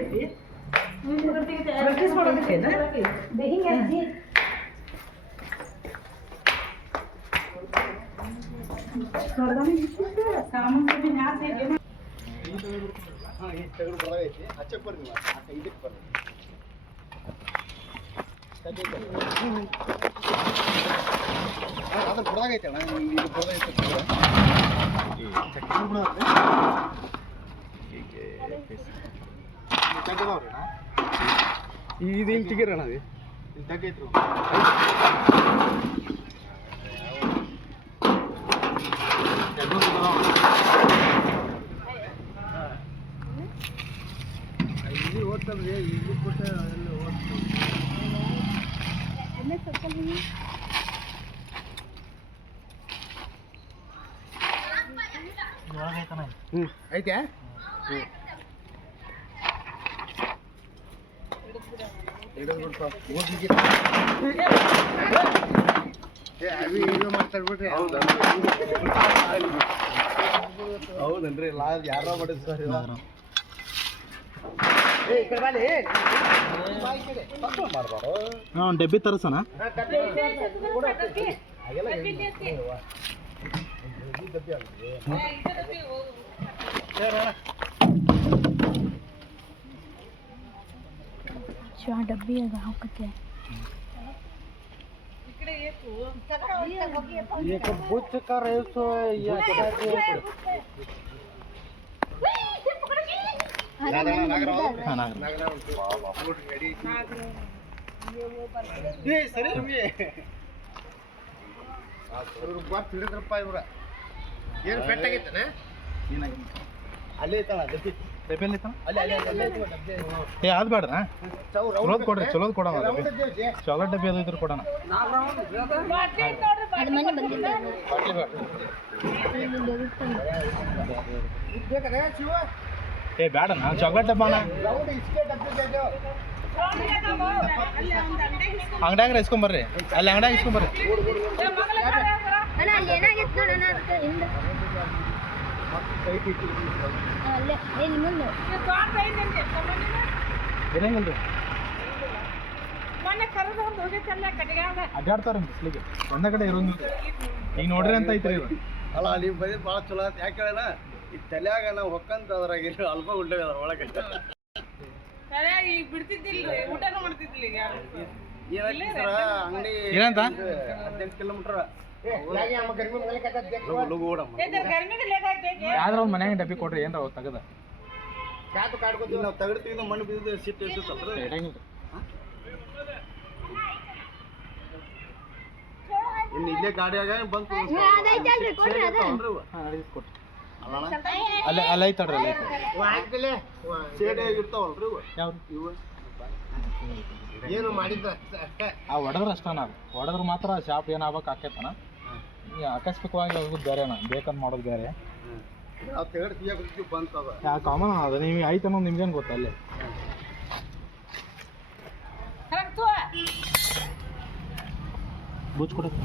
ಐತಿ ಪ್ರಾಕ್ಟೀಸ್ ಮಾಡೋದಕ್ಕೇನಾ ಹಚ್ಚಕ್ ಬರ್ರಿ ಇದಕ್ಕೆ ಬರ್ರಿ ಅದ್ರ ಬುಡದಾಗೈತೆ ಅಣ್ಣ ಇದು ಬುಡದೈತೆ ಬುಡದ್ರಿ ತೆಗ್ದವ್ರಿ ಇದು ಹಿಂಗೆ ತೆಗೀರಣ್ಣ ಅದು ಇಲ್ಲಿ ತೆಗೈತ್ರಿ ಇಲ್ಲಿ ಓದ್ತಂದ್ರೆ ಇಲ್ಲಿ ಕೊಟ್ಟ ಅಲ್ಲಿ ಓದ್ತು ಹ್ಞೂ ಐತೆ ಹ್ಞೂ ಹೌದನ್ರಿ ಲಾ ಯಾರೋ ಮಾಡಿದ್ ಸರ್ ಹಾಂ ಡಬ್ಬಿ ತರಿಸೋಣ ಡಬ್ಬಿ ಅದ ಹಾಕತ್ತೆ ಹಾಂ ಸರಿ ತಿಳಿದ್ರಪ್ಪ ಇವ್ರ ಏನು ಪೆಟ್ಟಾಗಿತ್ತಾನೆ ಅಲ್ಲೇ ಐತಲ್ಲ ಡಬ್ಬಿ ಡಬ್ಬಿ ಎಲ್ಲಿ ಐತಣ್ಣ? ಅಲ್ಲಿ ಅಲ್ಲಿ ಅಲ್ಲೇ ಐತಿ ಡಬ್ಬಿ ಏ ಅದು ಬೇಡ ಚಲೋದ್ ಕೊಡ್ರಿ ಚಲೋದ್ ಕೊಡೋಣ ಡಬ್ಬಿ ಚಲೋ ಡಬ್ಬಿ ಅದು ಇದ್ರೆ ಕೊಡೋಣ ಶಿವ ಏ ಚಾಕ್ಲೇಟ್ ರೌಂಡ್ ಇಸ್ಕೆ ಡಬ್ಬಿ ಬೇಕು ಅಂಗಡ್ಯಾಗ ಇಸ್ಕೊಂಬರ್ರಿ ಅಲ್ಲಿ ಅಂಗಡ್ಯಾಗ ಇಸ್ಕೊಂಬರ್ರಿ ಅಣ್ಣ ಅಲ್ಲಿ ಏನಾಗಿತ್ತು ನೋಡೋಣ ಅದಕ್ಕೆ ಹಿಂದೆ. ಆ, ಅಲ್ಲೇ ಇಲ್ಲಿ ಮುಂದೆ. ಏನಂಗಿಲ್ರಿ ಅಡ್ಡಾಡ್ತಾರ ಒಂದ ಕಡೆ ಇರೋಂಗಿಲ್ಲ ಈಗ ನೋಡ್ರಿ ಅಂತ ಐತ್ರಿ ಅಲ್ಲ ನೀವು ಬರೀ ಭಾಳ ಚಲೋ ಯಾಕೆ ಹೇಳಣ ಈ ತಲ್ಯಾಗ ನಾವು ಹೊಕ್ಕಂತ ಅದ್ರಾಗ ಅಲ್ಪ ಉಂಡೆ ಅದ್ರ ಒಳಗೆ. ಈಗ ಬಿಡ್ತಿದ್ದಿಲ್ರಿ ಊಟನೂ ಮಾಡ್ತಿದ್ದಿಲ್ಲ ಈಗ ಏನೈತಿ ಸರ ಅಂಗಡಿ ಏನಂತ? ಹದಿನೆಂಟು ಕಿಲೋಮೀಟ್ರ್. ಲಗು ಓಡಮ್ಮ ಯಾವ್ದ್ರ ಒಂದು ಮನ್ಯಾಗ ಡಬ್ಬಿ ಕೊಡ್ರಿ ಏನ್ರ ತೆಗದ. ಈಗ ನಾವು ತೆಗೆದು ಮಣ್ಣು ಸಿಟ್ಟು ಇರ್ತೈತಲ್ರಿ ಇನ್ನು ಇಲ್ಲೇ ಗಾಡಿಯಾಗ ಬಂತು ಕೊಡ್ರಿ ಅಲ್ಲ ಅಲ್ಲೇ ಐತಡ್ರಿ ಅಲ್ಲೇ ಐತೆ. ಸೇಡಿಯಾಗಿ ಇರ್ತಾವಲ್ರಿ ಇವು. ಯಾವ ಇವು. ಏನು ಮಾಡಿದ್ರ ಅಷ್ಟೇ ಆ ಹೊಡೆದ್ರ ಅಷ್ಟೇ ಅದು ಹೊಡೆದ್ರ ಮಾತ್ರ ಶಾಪ್ ಏನಾಗ್ಬೇಕು ಆಕೈತನ ಈ ಆಕಸ್ಮಿಕವಾಗಿ ಹೋಗೋದು ಬೇರೆ ಅಣ್ಣ. ಬೇಕಂತ ಮಾಡೋದು ಬೇರೆ. ನಾವು ಯಾ ಕಾಮನ್ ಅದು ನಿಮಗೆ ಐತೆ ಅನ್ನೋದು ನಿಮ್ಗೇನು ಗೊತ್ತ ಅಲ್ಲಿ ಬೂಚ್ ಕೊಡಕ್ಕೆ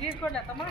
తీసుకోండి అత్తమ్మా.